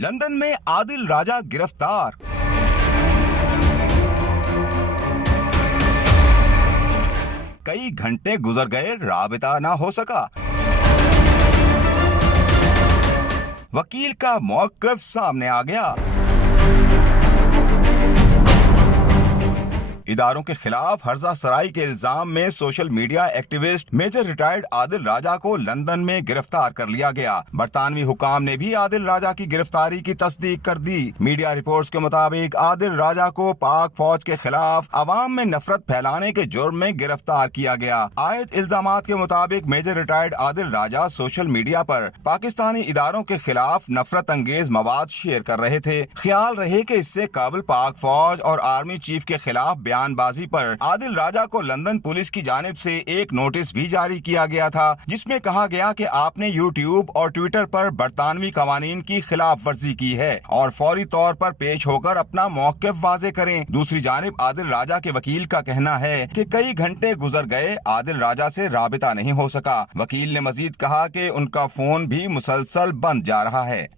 London में आदिल राजा गिरफ्तार। कई घंटे गुजर गए, राबिता ना हो सका। वकील का मौक़िफ़ सामने आ गया। इदारों के खिलाफ हर्जा सराई के इल्जाम में social media activist major retired Adil Raja को लंदन में गिरफ्तार कर लिया गया। बरतानवी हुकाम ने भी आदिल राजा की गिरफ्तारी की तस्दीक कर दी। मीडिया रिपोर्ट्स के मुताबिक आदिल राजा को पाक फौज के खिलाफ अवाम में नफरत फैलाने के जुर्म में गिरफ्तार किया गया। आयत इल्जामात के मुताबिक मेजर रिटायर्ड आदिल राजा सोशल मीडिया पर पाकिस्तानी इदारों के खिलाफ नफरत अंगेज मवाद शेयर कर रहे थे। ख्याल रहे कि इससे काबिल पाक फौज और आर्मी चीफ के खिलाफ बयानबाजी पर आदिल राजा को लंदन पुलिस की जानिब से एक नोटिस भी जारी किया गया था, जिसमें कहा गया कि आपने यूट्यूब और ट्विटर पर बरतानवी कवानीन की खिलाफ वर्जी की है और फौरी तौर पर पेश होकर अपना मौक़िफ़ वाज़े करें। दूसरी जानिब आदिल राजा के वकील का कहना है कि कई घंटे गुजर गए, आदिल राजा से राबिता नहीं हो सका। वकील ने मजीद कहा कि उनका फोन भी मुसलसल बंद जा रहा है।